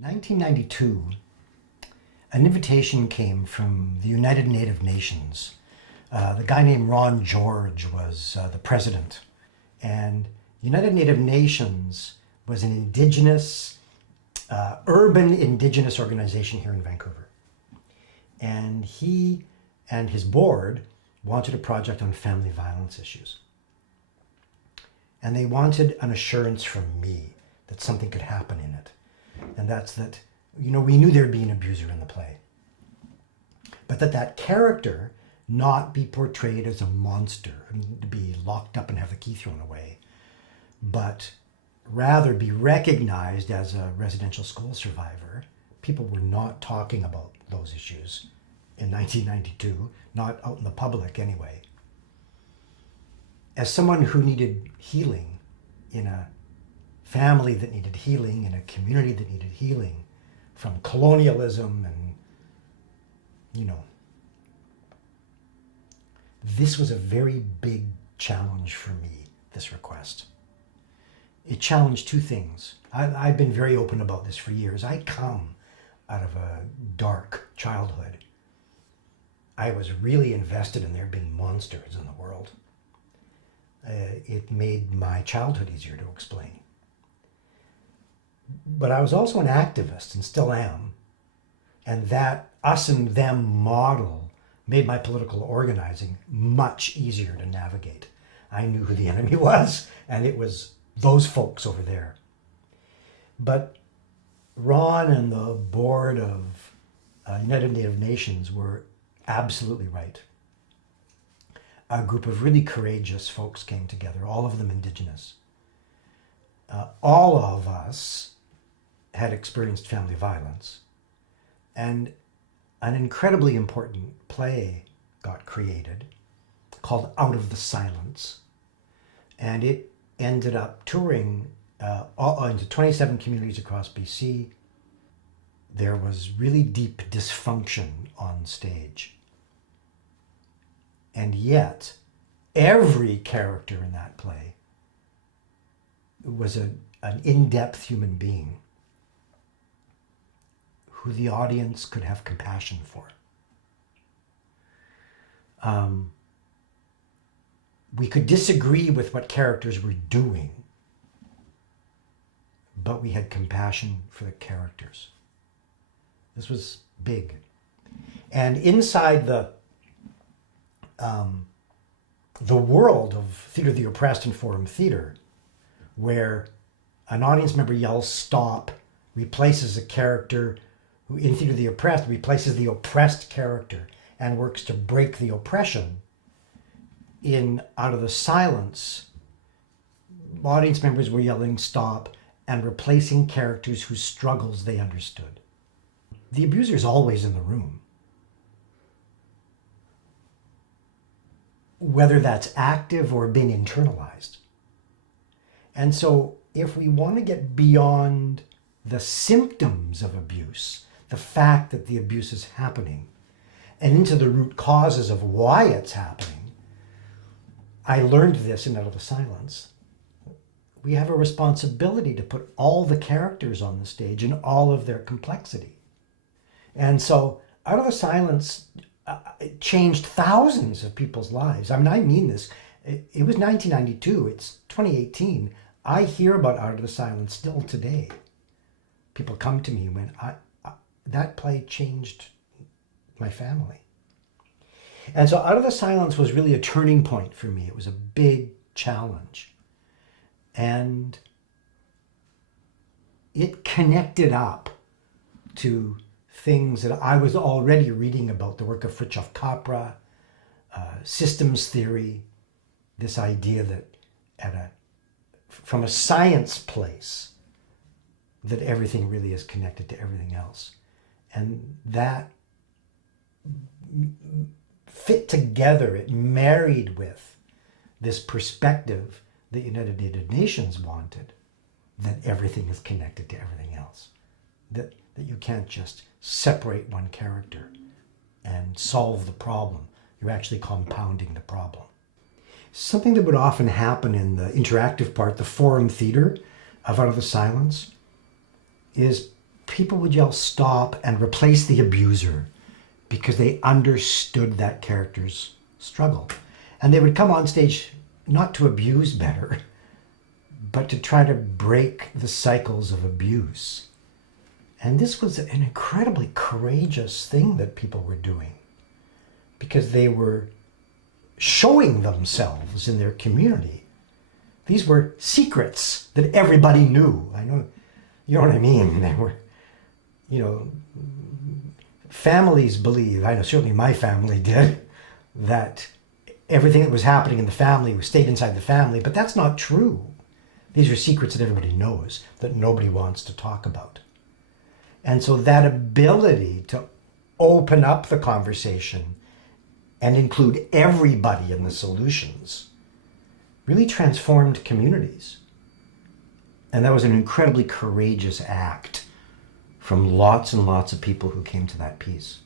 1992, an invitation came from the United Native Nations. The guy named Ron George was the president. And United Native Nations was an indigenous, urban indigenous organization here in Vancouver. And he and his board wanted a project on family violence issues. And they wanted an assurance from me that something could happen in it. And that's that, we knew there'd be an abuser in the play. But that character not be portrayed as a monster who needed to be locked up and have the key thrown away, but rather be recognized as a residential school survivor. People were not talking about those issues in 1992, not out in the public anyway. As someone who needed healing in a family that needed healing, in a community that needed healing from colonialism and, this was a very big challenge for me, this request. It challenged two things. I've been very open about this for years. I come out of a dark childhood. I was really invested in there being monsters in the world. It made my childhood easier to explain. But I was also an activist and still am. And that us and them model made my political organizing much easier to navigate. I knew who the enemy was, and it was those folks over there. But Ron and the board of United Native Nations were absolutely right. A group of really courageous folks came together, all of them indigenous. All of us had experienced family violence, and an incredibly important play got created called Out of the Silence, and it ended up touring into 27 communities across BC. There was really deep dysfunction on stage, and yet every character in that play was an in-depth human being who the audience could have compassion for. We could disagree with what characters were doing, but we had compassion for the characters. This was big. And inside the world of Theatre of the Oppressed and Forum Theatre, where an audience member yells "stop," replaces a character who in Theatre of the Oppressed replaces the oppressed character and works to break the oppression. In Out of the Silence, audience members were yelling "stop" and replacing characters whose struggles they understood. The abuser is always in the room. Whether that's active or been internalized. And so if we want to get beyond the symptoms of abuse, the fact that the abuse is happening, and into the root causes of why it's happening, I learned this in Out of the Silence. We have a responsibility to put all the characters on the stage in all of their complexity. And so Out of the Silence it changed thousands of people's lives. I mean this. It was 1992. It's 2018. I hear about Out of the Silence still today. People come to me and went, that play changed my family. And so Out of the Silence was really a turning point for me. It was a big challenge. And it connected up to things that I was already reading about, the work of Fritjof Capra, systems theory, this idea that from a science place, that everything really is connected to everything else. And that fit together, it married with this perspective that United Native Nations wanted, that everything is connected to everything else. That you can't just separate one character and solve the problem. You're actually compounding the problem. Something that would often happen in the interactive part, the forum theater of Out of the Silence, is people would yell stop and replace the abuser because they understood that character's struggle. And they would come on stage not to abuse better, but to try to break the cycles of abuse. And this was an incredibly courageous thing that people were doing, because they were showing themselves in their community. These were secrets that everybody knew. I know, you know what I mean? They were, families believe, I know certainly my family did, that everything that was happening in the family stayed inside the family, but that's not true. These are secrets that everybody knows, that nobody wants to talk about. And so that ability to open up the conversation and include everybody in the solutions really transformed communities. And that was an incredibly courageous act from lots and lots of people who came to that piece.